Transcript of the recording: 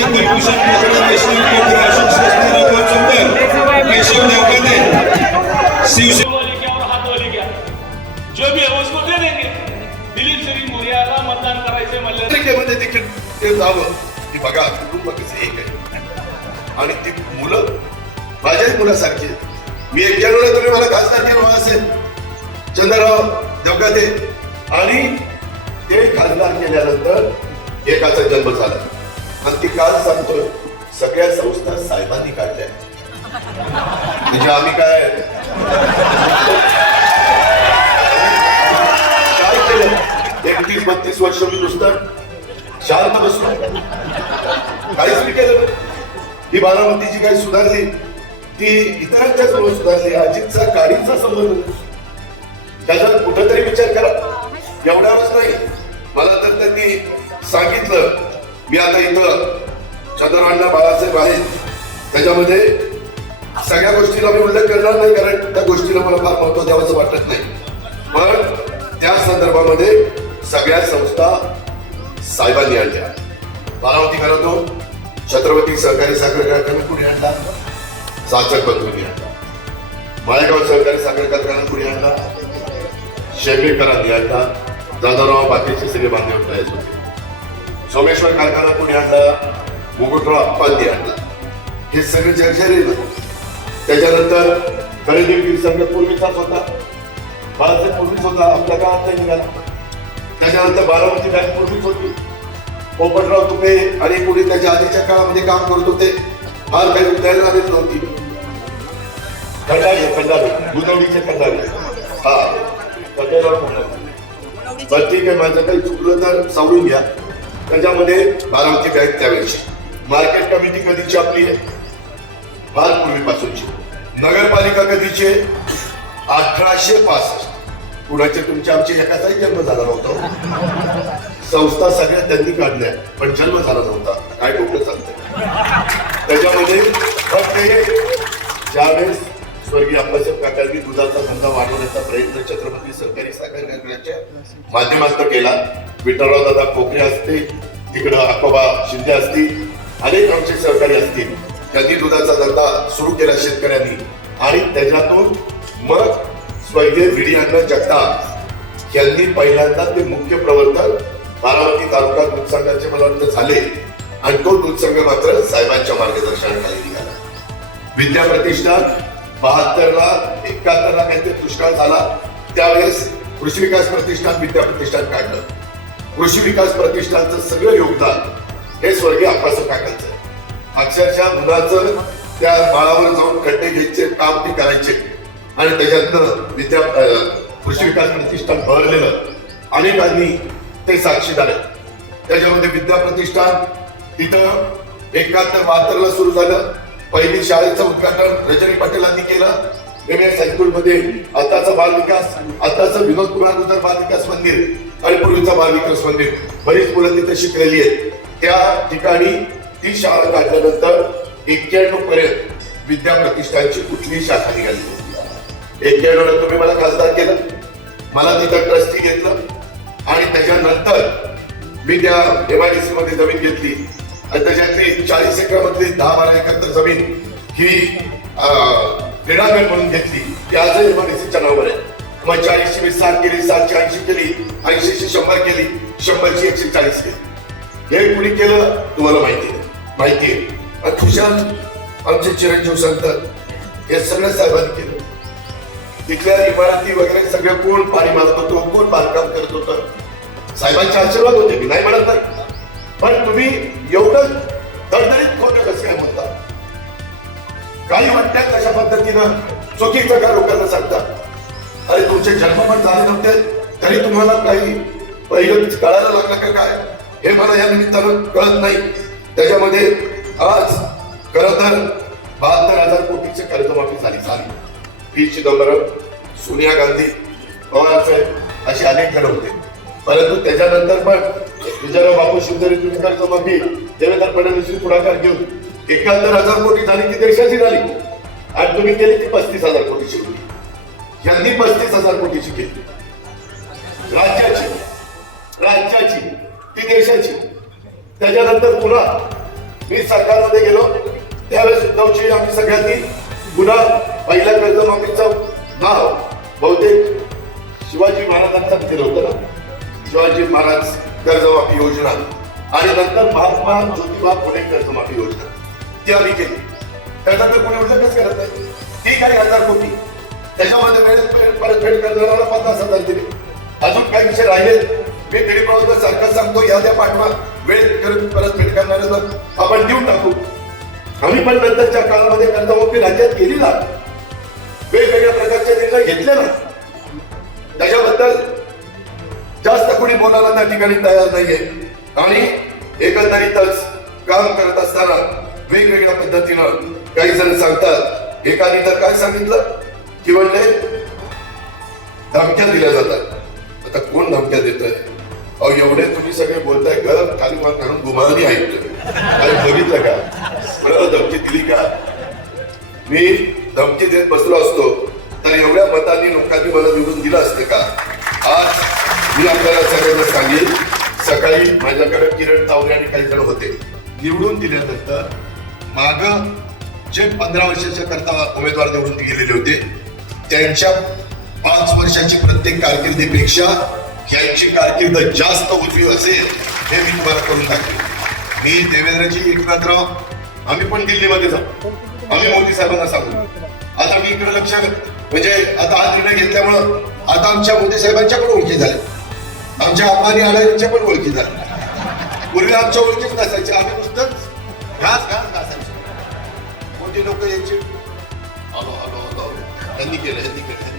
भूषण ते जावं की बघा कुटुंब कसं एक आहे आणि ती मुलं माझ्याच मुलासारखी आहेत. मी एक तुम्ही मला खासदार केलं असेल चंद्रराव देवकाते आणि ते खासदार केल्यानंतर एकाचा जन्म झाला आणि ती काल सांगतोय सगळ्या संस्था साहेबांनी काढल्या. म्हणजे आम्ही काय काय केलं? एकतीस बत्तीस वर्ष मी नुसतं शांत बसलो. काहीच मी केलं ही बारामतीची काही सुधारली ती इतरांच्या समोर सुधारली अजितचा गाडीचा संबंध त्याचा कुठंतरी विचार करा. एवढ्यावरच नाही. मला तर त्यांनी सांगितलं मी आता इथं चंद्रवांना बाळासाहेब आहेत. त्याच्यामध्ये सगळ्या गोष्टीला मी उल्लेख करणार नाही कारण त्या गोष्टीला मला फार महत्त्व द्यावंसं वाटत नाही. पण त्या संदर्भामध्ये सगळ्या संस्था साहेबांनी आणल्या. बारामती करतो छत्रपती सहकारी साखर कारखाना पुढे आणला? साचक बंधूंनी आणला. माळेगाव सहकारी साखर कारखाना पुढे आणला? शेंबेकरांनी आणला. दादाराव बाकीचे सगळे बांधव होते सोमेश्वर कारखाना कोणी आणला मुकुटराव अप्पांनी आणला. हे सगळे जर्जरी त्याच्यानंतर खरेदी विक्री संघ पूर्वीचाच होता. बाळासाहेब पूर्वीच होता आपल्या काळात निघाला. त्याच्यानंतर बारामती बँक पूर्वीच होती. पोपटराव तुपे आणि कुणी त्याच्या आधीच्या काळामध्ये काम करत होते फार काही उद्यायला आलेली नव्हती. खंडारे खंडारे बुधवडीचे खंडारे हा खंडेराव खंडारे बरं ठीक आहे माझं काही चुकलं तर सावरून घ्या. त्याच्यामध्ये बारामती बँक त्यावेळेची मार्केट कमिटी कधीची आपली आहे? फार पूर्वीपासूनची. नगरपालिका कधीची आहे? अठराशे पासष्ट. कुणाचे तुमच्या आमचे एकाचाही जन्म झाला नव्हता. संस्था सगळ्या त्यांनी काढल्या. पण जन्म झाला नव्हता. काय डोकं चालतंय? त्याच्यामध्ये फक्त ज्यावेळेस स्वर्गीय अप्पासाहेब काकांनी दुधाचा धंदा वाढवण्याचा प्रयत्न छत्रपती सहकारी साखर कारखान्याच्या माध्यमातून केला विठ्ठलराव दादा कोकरे असतील तिकडं आकोबा शिंदे असतील अनेक आमचे सहकारी असतील. त्यांनी दुधाचा धंदा सुरू केला शेतकऱ्यांनी. आणि त्याच्यातून मग स्वर्गीय विडी अण्णा जगताप यांनी पहिल्यांदा ते मुख्य प्रवर्तक बारामती तालुका दूध संघाचे मला वाटतं झाले. आणि तो दूध संघ मात्र साहेबांच्या मार्गदर्शनाखाली निघाला. विद्या प्रतिष्ठान बहात्तरला एकाहत्तरला काहीतरी दुष्काळ झाला. त्यावेळेस कृषी विकास प्रतिष्ठान विद्या प्रतिष्ठान काढलं. कृषी विकास प्रतिष्ठानचं सगळं योगदान हे स्वर्गीय अप्पासाहेब काकांचं आहे. अक्षरशः मुलाचं त्या बाळावर जाऊन खड्डे घ्यायचे काम ते करायचे. आणि त्याच्यातनं विद्या कृषी विकास प्रतिष्ठान भरलेलं अनेकांनी ते साक्षीदार आहेत त्याच्यामध्ये विद्या प्रतिष्ठान तिथं एकाहत्तर बहात्तरला सुरू झालं. पहिली शाळेचं उद्घाटन रजनी पाटीलांनी केलं. एम एसमध्ये आताचा बाल विकास आताचं विनोद कुमार गुजर बाल विकास मंदिर. आणि पूर्वीचा बाल विकास मंदिर बरीच मुलं तिथे शिकलेली आहेत. त्या ठिकाणी ती शाळा काढल्यानंतर एक्क्याण्णव पर्यंत विद्या प्रतिष्ठानची कुठलीही शाखा निघाली नव्हती. एक्क्याण्णवला तुम्ही मला खासदार केलं. मला तिथं ट्रस्टी घेतलं. आणि त्याच्यानंतर मी त्या एमआयडीसी मध्ये जमीन घेतली. आणि त्याच्यातली चाळीस एकरामधली दहा बारा एकर जमीन ही अं, क्रीडांगण म्हणून घेतली. ती आजही एमआयडीसीच्या नावावर आहे. मग चाळीसची मी सात केली सातशे ऐंशी केली ऐंशीची शंभर केली शंभरची एकशे चाळीस केली. हे कुणी केलं? तुम्हाला माहिती आहे. माहिती आहे. खुशाल आमचे चिरंजीव संत हे सगळं साहेबांनी केलं. तिथल्या इमारती वगैरे सगळं कोण पाणी मारत होतो कोण बांधकाम करत होतं? साहेबांचे आशीर्वाद होते मी नाही म्हणत नाही. पण तुम्ही एवढं दणदणीत खोटं कसं काय म्हणता? काही म्हणतात कशा पद्धतीनं चुकीचं का लोकांना सांगतात अरे तुमचे जन्म पण झाले नव्हते तरी तुम्हाला काही पहिलं कळायला लागलं का काय? हे मला या निमित्तानं कळत नाही. त्याच्यामध्ये आज खर तर बहात्तर हजार कोटीची कर्जमाफी झाली झाली. पी. चिदंबरम सोनिया गांधी पवारसाहेब असे अनेक जण होते. परंतु त्याच्यानंतर पण विजयराव बापू शिवतरे कर्जमाफी देवेंद्र फडणवीस पुढाकार घेऊन एकाहत्तर हजार कोटी झाली ती देशाची झाली. आणि तुम्ही केली ती पस्तीस हजार कोटीची होती. त्यांनी पस्तीस हजार कोटीची केली. राज्याची राज्याची ती देशाची. त्याच्यानंतर पुन्हा मी सरकारमध्ये गेलो. त्यावेळेस उद्धवची आम्ही सगळ्यांनी पुन्हा पहिल्या कर्जमाफीचं नाव बहुतेक शिवाजी महाराजांचं दिलं होतं ना. शिवाजी महाराज कर्जमाफी योजना आणि नंतर महात्मा ज्योतिबा फुले कर्जमाफी योजना. ती आम्ही केली. त्यानंतर कोणी उल्लेखच करत नाही. ठीक आहे हजार कोटी. त्याच्यामध्ये वेळेत परतफेड करणाऱ्याला पन्नास हजार दिले. अजून काही विषय राहिले. मी दिलीप सरकार सांगतो या त्या पाठवा. वेळेत करत परतफेड करणाऱ्याला आपण देऊन टाकू. आम्ही पण नंतरच्या काळामध्ये कर्जमाफी राज्यात केली ना वेगवेगळ्या प्रकारचे निर्णय घेतले ना. त्याच्याबद्दल जास्त कोणी बोलायला त्या ठिकाणी तयार नाहीये. आणि एकंदरीतच काम करत असताना वेगवेगळ्या पद्धतीनं काही जण सांगतात एकाने तर काय सांगितलं? की म्हणजे धमक्या दिल्या जातात. आता कोण धमक्या देत अहो एवढे तुम्ही सगळे बोलताय गरम खाली मला घालून गुमानी ऐकतोय काही बघितलं का? मला धमकी दिली का? मी धमकी देत बसलो असतो तर एवढ्या मतांनी लोकांनी मला निवडून दिलं असतं का? आज मी आपल्याला सगळ्यांना सांगेल सकाळी माझ्याकडे किरण तावरे आणि काही जण होते. निवडून दिल्यानंतर माग जे पंधरा वर्षाच्या करता उमेदवार निवडून गेलेले होते त्यांच्या पाच वर्षाची प्रत्येक कारकिर्दीपेक्षा यांची कारकीर्द जास्त उजवी असेल हे मी तुम्हाला करून दाखवेन. मी देवेंद्रजी एकनाथराव आम्ही पण दिल्लीमध्ये जाऊ. आम्ही मोदी साहेबांना सांगू. आता मी इकडे लक्ष म्हणजे आता हा निर्णय घेतल्यामुळं आता आमच्या मोदी साहेबांच्या पण ओळखी झाल्या. आमच्या अंबानी अडाणींच्या पण ओळखी झाल्या. पूर्वी आमच्या ओळखीच नसायच्या आम्ही नुसतंच घास घास घासायचो. मोठी लोक यायची. Hello hello. हॅलो त्यांनी केलं यांनी केलं